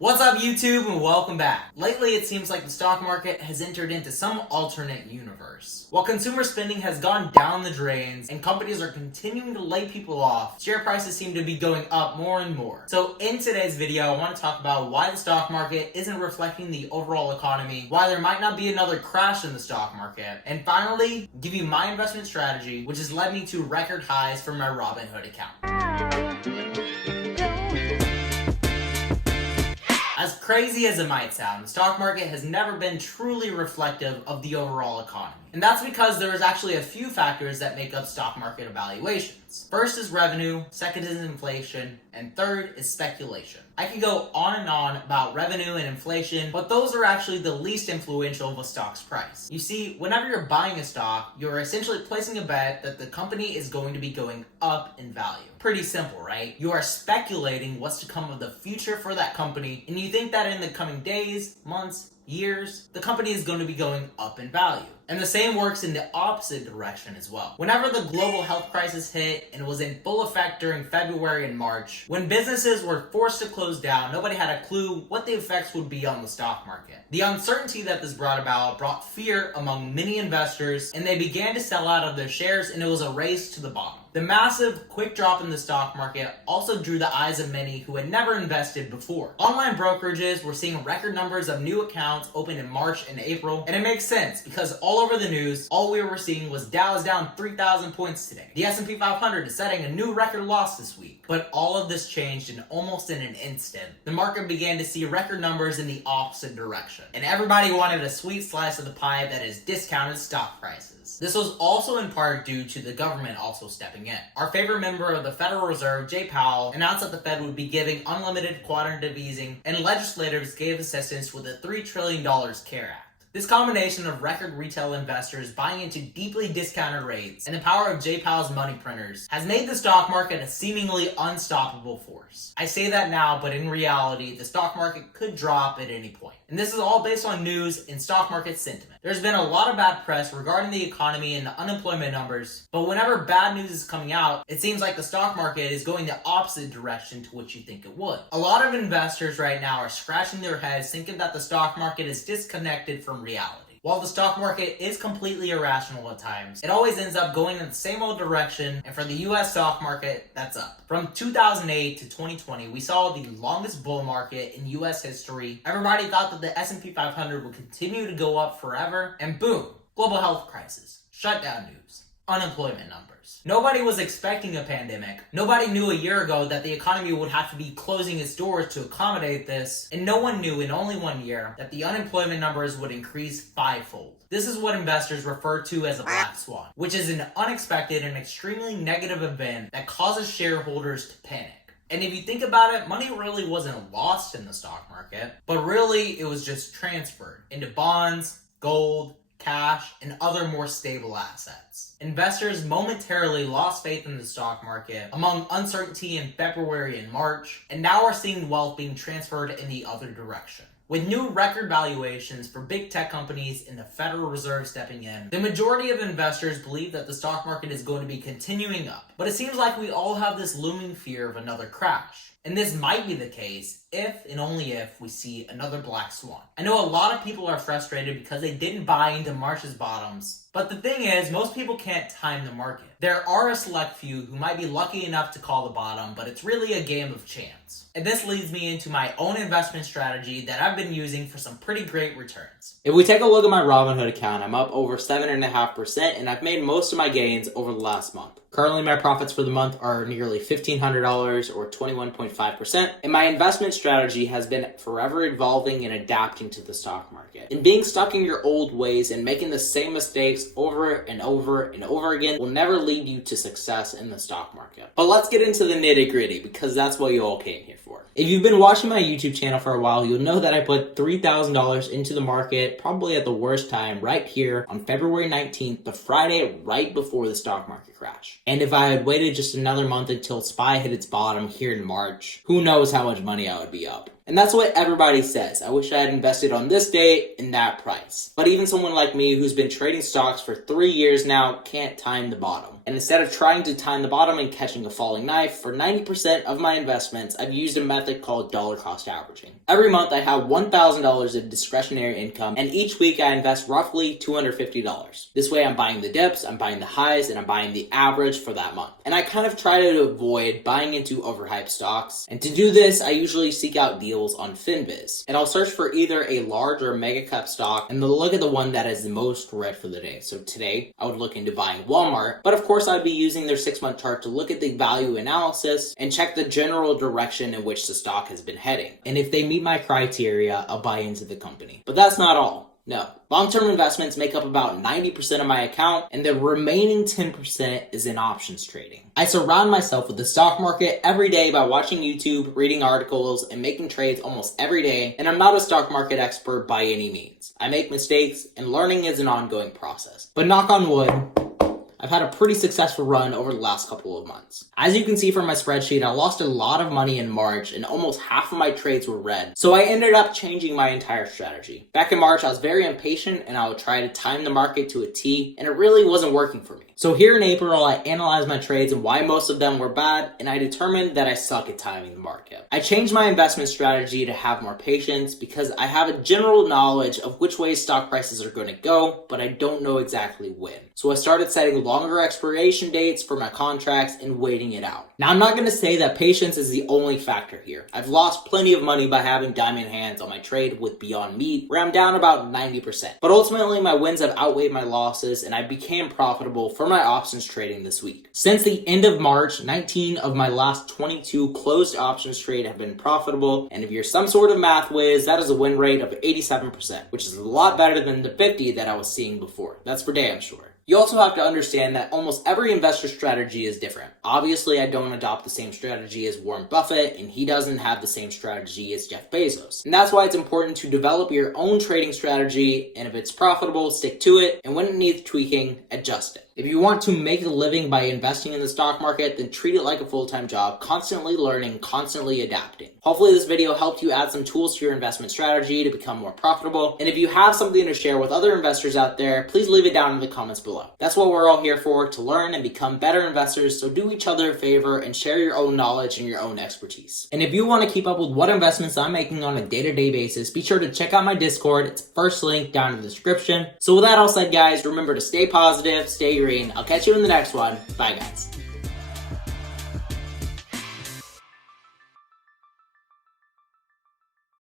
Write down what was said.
What's up YouTube and welcome back. Lately it seems like the stock market has entered into some alternate universe. While consumer spending has gone down the drains and companies are continuing to lay people off, share prices seem to be going up more and more. So in today's video I want to talk about why the stock market isn't reflecting the overall economy, why there might not be another crash in the stock market, and finally give you my investment strategy which has led me to record highs for my Robinhood account. As crazy as it might sound, the stock market has never been truly reflective of the overall economy. And that's because there is actually a few factors that make up stock market evaluations. First is revenue, second is inflation, and third is speculation. I could go on and on about revenue and inflation, but those are actually the least influential of a stock's price. You see, whenever you're buying a stock, you're essentially placing a bet that the company is going to be going up in value. Pretty simple, right? You are speculating what's to come of the future for that company, and you think that in the coming days, months, years, the company is going to be going up in value. And the same works in the opposite direction as well. Whenever the global health crisis hit and was in full effect during February and March, when businesses were forced to close down, nobody had a clue what the effects would be on the stock market. The uncertainty that this brought about brought fear among many investors, and they began to sell out of their shares, and it was a race to the bottom. The massive, quick drop in the stock market also drew the eyes of many who had never invested before. Online brokerages were seeing record numbers of new accounts opened in March and April, and it makes sense because all over the news, all we were seeing was Dow is down 3,000 points today. The S&P 500 is setting a new record loss this week. But all of this changed in almost in an instant. The market began to see record numbers in the opposite direction, and everybody wanted a sweet slice of the pie that is discounted stock prices. This was also in part due to the government also stepping in. Our favorite member of the Federal Reserve, Jay Powell, announced that the Fed would be giving unlimited quantitative easing, and legislators gave assistance with a $3 trillion CARE Act. This combination of record retail investors buying into deeply discounted rates and the power of Jay Powell's money printers has made the stock market a seemingly unstoppable force. I say that now, but in reality, the stock market could drop at any point. And this is all based on news and stock market sentiment. There's been a lot of bad press regarding the economy and the unemployment numbers, but whenever bad news is coming out, it seems like the stock market is going the opposite direction to what you think it would. A lot of investors right now are scratching their heads thinking that the stock market is disconnected from reality. While the stock market is completely irrational at times, it always ends up going in the same old direction, and for the US stock market, that's up. From 2008 to 2020, we saw the longest bull market in US history. Everybody thought that the S&P 500 would continue to go up forever, and boom, global health crisis, shutdown news, unemployment numbers. Nobody was expecting a pandemic. Nobody knew a year ago that the economy would have to be closing its doors to accommodate this, and no one knew in only 1 year that the unemployment numbers would increase fivefold. This is what investors refer to as a black swan, which is an unexpected and extremely negative event that causes shareholders to panic. And if you think about it, money really wasn't lost in the stock market, but really it was just transferred into bonds, gold, cash, and other more stable assets. Investors momentarily lost faith in the stock market among uncertainty in February and March, and now are seeing wealth being transferred in the other direction. With new record valuations for big tech companies and the Federal Reserve stepping in, the majority of investors believe that the stock market is going to be continuing up. But it seems like we all have this looming fear of another crash. And this might be the case if and only if we see another black swan. I know a lot of people are frustrated because they didn't buy into March's bottoms. But the thing is, most people can't time the market. There are a select few who might be lucky enough to call the bottom, but it's really a game of chance. And this leads me into my own investment strategy that I've been using for some pretty great returns. If we take a look at my Robinhood account, I'm up over 7.5%, and I've made most of my gains over the last month. Currently, my profits for the month are nearly $1,500 or 21.5%, and my investment strategy has been forever evolving and adapting to the stock market. And being stuck in your old ways and making the same mistakes over and over and over again will never lead you to success in the stock market. But let's get into the nitty-gritty because that's what you all came here for. If you've been watching my YouTube channel for a while, you'll know that I put $3,000 into the market probably at the worst time right here on February 19th, the Friday right before the stock market crash. And if I had waited just another month until SPY hit its bottom here in March, who knows how much money I would be up. And that's what everybody says. I wish I had invested on this date and that price. But even someone like me who's been trading stocks for 3 years now can't time the bottom. And instead of trying to time the bottom and catching a falling knife, for 90% of my investments, I've used a method called dollar cost averaging. Every month I have $1,000 of discretionary income, and each week I invest roughly $250. This way I'm buying the dips, I'm buying the highs, and I'm buying the average for that month. And I kind of try to avoid buying into overhyped stocks. And to do this, I usually seek out deals on FinViz. And I'll search for either a large or mega cap stock, and then look at the one that is the most red for the day. So today, I would look into buying Walmart, but of course I'd be using their 6-month chart to look at the value analysis and check the general direction in which the stock has been heading. And if they meet my criteria, I'll buy into the company. But that's not all. No. Long-term investments make up about 90% of my account, and the remaining 10% is in options trading. I surround myself with the stock market every day by watching YouTube, reading articles, and making trades almost every day, and I'm not a stock market expert by any means. I make mistakes, and learning is an ongoing process. But knock on wood, I've had a pretty successful run over the last couple of months. As you can see from my spreadsheet, I lost a lot of money in March and almost half of my trades were red. So I ended up changing my entire strategy. Back in March, I was very impatient and I would try to time the market to a T, and it really wasn't working for me. So here in April, I analyzed my trades and why most of them were bad, and I determined that I suck at timing the market. I changed my investment strategy to have more patience because I have a general knowledge of which way stock prices are going to go, but I don't know exactly when. So I started setting longer expiration dates for my contracts and waiting it out. Now, I'm not going to say that patience is the only factor here. I've lost plenty of money by having diamond hands on my trade with Beyond Meat, where I'm down about 90%. But ultimately, my wins have outweighed my losses, and I became profitable for my options trading this week. Since the end of March, 19 of my last 22 closed options trade have been profitable, and if you're some sort of math whiz, that is a win rate of 87%, which is a lot better than the 50 that I was seeing before. That's for damn sure. You also have to understand that almost every investor strategy is different. Obviously, I don't adopt the same strategy as Warren Buffett, and he doesn't have the same strategy as Jeff Bezos. And that's why it's important to develop your own trading strategy, and if it's profitable, stick to it, and when it needs tweaking, adjust it. If you want to make a living by investing in the stock market, then treat it like a full-time job, constantly learning, constantly adapting. Hopefully this video helped you add some tools to your investment strategy to become more profitable. And if you have something to share with other investors out there, please leave it down in the comments below. That's what we're all here for, to learn and become better investors, so do each other a favor and share your own knowledge and your own expertise. And if you want to keep up with what investments I'm making on a day-to-day basis, be sure to check out my Discord. It's first link down in the description. So with that all said, guys, remember to stay positive, stay green. I'll catch you in the next one. Bye, guys.